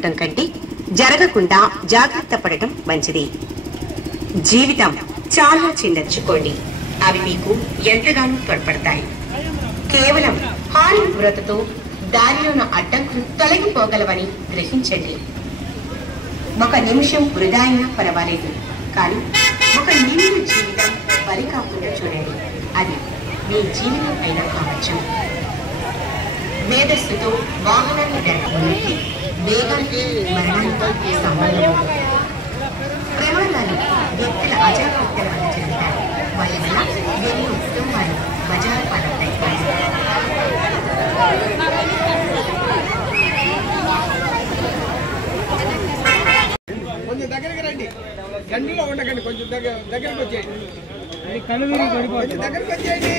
జరగటం కంటే జరగకుండా జాగ్రత్త పడటం మంచిది. జీవితం చాలా చిన్నచ్చుకోండి, అవి మీకు ఎంతగానో తోడ్పడతాయి. కేవలం హాని వ్రతతో దారిలోని అడ్డంకులు తొలగిపోగలవని గ్రహించండి. ఒక నిమిషం వృధా అయినా పర్వాలేదు, కానీ ఒక నిండు జీవితం బలి కాకుండా చూడండి. అది మీ జీవితం అయినా కావచ్చు. మేధస్సుతో వాహనాన్ని నడపడానికి వేగానికి మరణానికి సంబంధం. ప్రమాదాలు వ్యక్తుల అజాగ్రత్తల వల్ల జరుగుతాయి. వారి వల్ల ఎన్నో కుటుంబాలు బజారు పాలవుతాయి. కొంచెం దగ్గరికి రండి, గంటలో ఉండకండి, కొంచెం దగ్గరకు వచ్చేయండి, దగ్గరకు వచ్చేయండి.